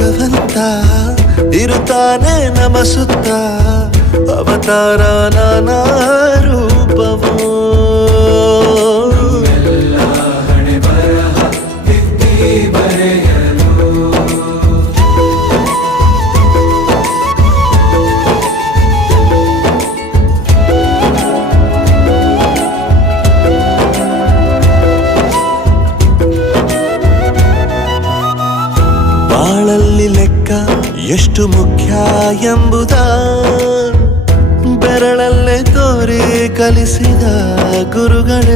ಭಗವಂತ ಇರುತ್ತಾನೆ ನಮ ಸುತ್ತ ಅವತಾರ ನಾನಾ ರೂಪವೋ ಬಾಳಲ್ಲಿ ಲೆಕ್ಕ ಎಷ್ಟು ಮುಖ್ಯ ಎಂಬುದ ಬೆರಳಲ್ಲೇ ತೋರಿ ಕಲಿಸಿದ ಗುರುಗಳೇ